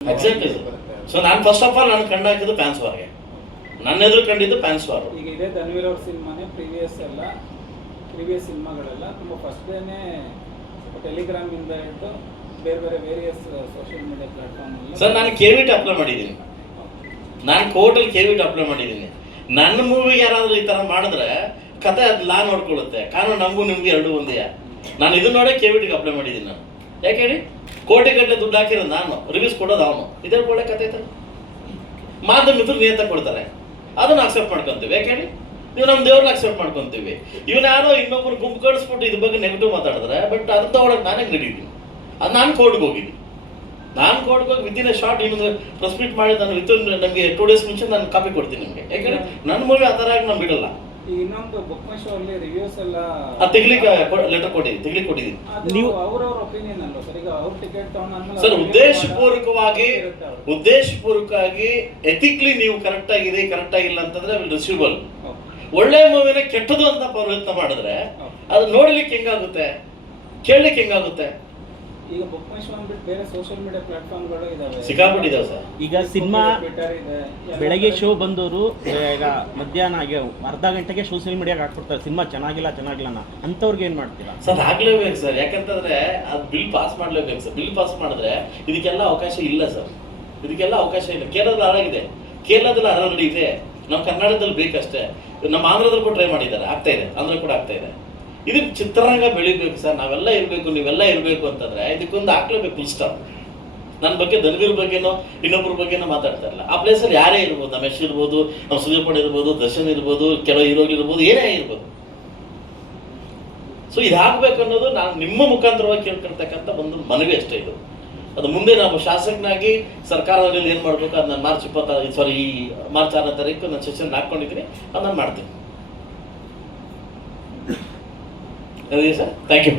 Exactly. So ನಾನು first of all ನಾನು ಕಂಡು ಹಾಕಿದ್ದು ಫ್ಯಾನ್ಸ್ ವಾರ್ಗೆ, ನನ್ನ ಎದುರು ಕಂಡಿದ್ದು ಫ್ಯಾನ್ಸ್ ವಾರ್. ಈಗ ಇದೇ ಧನ್ವೀರ್ ಅವ್ರ ಸಿನಿಮಾನೇ ಪ್ರೀವಿಯಸ್ ಸಿನಿಮಾಗಳೆಲ್ಲ ತುಂಬ ಫಸ್ಟ್ ಡೇನೇ ಟೆಲಿಗ್ರಾಮ್ ಇಂದ ಹಿಡಿದು ಬೇರೆ ಬೇರೆ various social media platform. Sir ನಾನು ಕೆವಿಟ್ ಅಪ್ಲೈ ಮಾಡಿದ್ದೀನಿ, ನಾನು ಕೋರ್ಟಲ್ಲಿ ಕೆವಿಟ್ ಅಪ್ಲೈ ಮಾಡಿದ್ದೀನಿ. ನನ್ನ ಮೂವಿಗೆ ಯಾರಾದರೂ ಈ ಥರ ಮಾಡಿದ್ರೆ ಕತೆ ಅದು ಲಾ ನೋಡ್ಕೊಳ್ಳುತ್ತೆ, ಕಾನೂನು ನಮಗೂ ನಿಮಗೂ ಎರಡೂ ಒಂದೇ. ನಾನು ಇದನ್ನ ನೋಡೇ ಕೆವಿಟಿಗೆ ಅಪ್ಲೈ ಮಾಡಿದ್ದೀನಿ. ನಾನು ಯಾಕೆ ಹೇಳಿ, ಕೋಟಿ ಗಟ್ಟಲೆ ದುಡ್ಡು ಹಾಕಿರೋದು ನಾನು, ರಿವ್ಯೂಸ್ ಕೊಡೋದು ಅವನು. ಇದ್ರ ಒಳ್ಳೆ ಕತೆ ಐತಲ್ಲ, ಮಾಧ್ಯಮ ಮಿತ್ರರು ನಿಯತ ಕೊಡ್ತಾರೆ, ಅದನ್ನು ಅಕ್ಸೆಪ್ಟ್ ಮಾಡ್ಕೊತೀವಿ. ಯಾಕೆ ಹೇಳಿ, ನೀವು ನಮ್ಮ ದೇವ್ರನ್ನ ಅಕ್ಸೆಪ್ಟ್ ಮಾಡ್ಕೊತೀವಿ. ಇವನು ಯಾರೋ ಇನ್ನೊಬ್ಬರು ಗುಂಪು ಕಡಿಸ್ಬಿಟ್ಟು ಇದ್ರ ಬಗ್ಗೆ ನೆಗೆಟಿವ್ ಮಾತಾಡಿದ್ರೆ, ಬಟ್ ಅದನ್ನ ತಗೊಳಕ್ಕೆ ನಾನೇ ನಡೀತೀನಿ. ಅದು ನಾನು ಕೋರ್ಟ್ಗೆ ಹೋಗಿದ್ದೀನಿ. ನಾನು ಕೋರ್ಟ್ಗೆ ಹೋಗಿ ವಿದಿನ್ ಎ ಶಾರ್ಟ್ ಇನ್ನೊಂದು ಪ್ರೆಸ್ ಮೀಟ್ ಮಾಡಿ ನಾನು ನಮಗೆ 2 days ಮುಂಚೆ ನಾನು ಕಾಪಿ ಕೊಡ್ತೀನಿ ನಿಮಗೆ. ಯಾಕೆಂದ್ರೆ ನನ್ನ ಮೂವಿ ಆ ಥರ ಆಗಿ ನಾನು ಬಿಡಲ್ಲ. ಈಗ ಇನ್ನೊಂದು ಬುಕ್ ಮೈ ಶೋ ಅಲ್ಲಿ ರಿವ್ಯೂಸ್ ಎಲ್ಲ ತೆಗಿಲಿಕ್ಕೆ ಲೆಟರ್ ಕೊಟ್ಟಿದ್ದೀನಿ. ನೀವು ಅವ್ರವ್ರ ಒಪಿನಿಯನ್ ಅಲ್ವಾ ಸರ್? ಈಗ ಅವ್ರ ಟಿಕೆಟ್ ತಗೊಂಡು ಸರ್ ಉದ್ದೇಶಪೂರ್ವಕವಾಗಿ ಎಥಿಕ್ಲಿ ನೀವು ಕರೆಕ್ಟ್ ಆಗಿದೆ ಕರೆಕ್ಟ್ ಆಗಿಲ್ಲ ಅಂತಂದ್ರೆ ರಿಸೀವಬಲ್. ಒಳ್ಳೆ ಮೂವಿನ ಕೆಟ್ಟದು ಅಂತ ಪ್ರಯತ್ನ ಮಾಡಿದ್ರೆ ಅದು ನೋಡ್ಲಿಕ್ಕೆ ಹೆಂಗಾಗುತ್ತೆ, ಕೇಳಲಿಕ್ಕೆ ಹೆಂಗಾಗುತ್ತೆ? ಈಗ ಬುಕ್ ಮೈ ಶೋ ಅಂದ್ಬಿಟ್ಟು ಬೇರೆ ಸೋಷಿಯಲ್ ಮೀಡಿಯಾ ಪ್ಲಾಟ್ಫಾರ್ಮ್ಗಳು ಇದಾವೆ, ಸಿಕ್ಕಾಪಟ್ಟಿದಾವೆ ಸರ್. ಈಗ ಸಿನಿಮಾ ಬೆಳಗ್ಗೆ ಶೋ ಬಂದವರು ಈಗ ಮಧ್ಯಾಹ್ನ ಆಗಿ ಅರ್ಧ ಗಂಟೆಗೆ ಸೋಷಿಯಲ್ ಮೀಡಿಯಾಗೆ ಹಾಕ್ಬಿಡ್ತಾರೆ ಸಿನಿಮಾ ಚೆನ್ನಾಗಿಲ್ಲ ಅಂಥವ್ರಿಗೆ ಏನು ಮಾಡ್ತೀರಾ ಸರ್? ಆಗ್ಲೇಬೇಕು ಸರ್, ಯಾಕಂತಂದ್ರೆ ಅದು ಬಿಲ್ ಪಾಸ್ ಮಾಡ್ಲೇಬೇಕು ಸರ್. ಬಿಲ್ ಪಾಸ್ ಮಾಡಿದ್ರೆ ಇದಕ್ಕೆಲ್ಲ ಅವಕಾಶ ಇಲ್ಲ ಸರ್, ಇದಕ್ಕೆಲ್ಲ ಅವಕಾಶ ಇಲ್ಲ. ಕೇರಳದಲ್ಲಿ ಆರಾಗಿದೆ, ಕೇರಳದಲ್ಲಿ ಆಲ್ರೆಡಿ ಇದೆ, ನಮ್ಮ ಕರ್ನಾಟಕದಲ್ಲಿ ಬೇಕಷ್ಟೇ. ನಮ್ಮ ಆಂಧ್ರದಲ್ಲಿ ಕೂಡ ಟ್ರೈ ಮಾಡಿದ್ದಾರೆ, ಆಗ್ತಾ ಇದೆ, ಆಂಧ್ರ ಕೂಡ ಆಗ್ತಾ ಇದೆ. ಇದು ಚಿತ್ರರಂಗ ಬೆಳಿಬೇಕು ಸರ್, ನಾವೆಲ್ಲ ಇರಬೇಕು, ನೀವೆಲ್ಲ ಇರಬೇಕು ಅಂತಂದ್ರೆ ಇದಕ್ಕೊಂದು ಹಾಕ್ಲೇಬೇಕು ಫುಲ್ ಸ್ಟಾಪ್. ನನ್ನ ಬಗ್ಗೆ ಧನ್ವೀರ್ ಬಗ್ಗೆನೋ ಇನ್ನೊಬ್ಬರ ಬಗ್ಗೆನೋ ಮಾತಾಡ್ತಾ ಇಲ್ಲ. ಆ ಪ್ಲೇಸಲ್ಲಿ ಯಾರೇ ಇರ್ಬೋದು, ನಮ್ಮ ಯಶ್ ಇರ್ಬೋದು, ನಮ್ಮ ಸುದೀಪ್ ಇರ್ಬೋದು, ದರ್ಶನ್ ಇರ್ಬೋದು, ಕೆಲವು ಹೀರೋಗಳು ಇರ್ಬೋದು, ಏನೇ ಇರ್ಬೋದು. ಸೊ ಇದಾಗಬೇಕು ಅನ್ನೋದು ನಾನು ನಿಮ್ಮ ಮುಖಾಂತರವಾಗಿ ಕೇಳ್ಕೊಳ್ತಕ್ಕಂಥ ಒಂದು ಮನವಿ ಅಷ್ಟೇ. ಇದು ಅದು ಮುಂದೆ ನಾವು ಶಾಸಕನಾಗಿ ಸರ್ಕಾರದಲ್ಲಿ ಏನು ಮಾಡಬೇಕು ಅದು ನಾನು ಮಾರ್ಚ್ 6ನೇ ತಾರೀಕು ನಾನು ಸೆಷನ್ ಹಾಕ್ಕೊಂಡಿದ್ದೀನಿ, ಅದು ನಾನು ಮಾಡ್ತೀನಿ. Sir, thank you.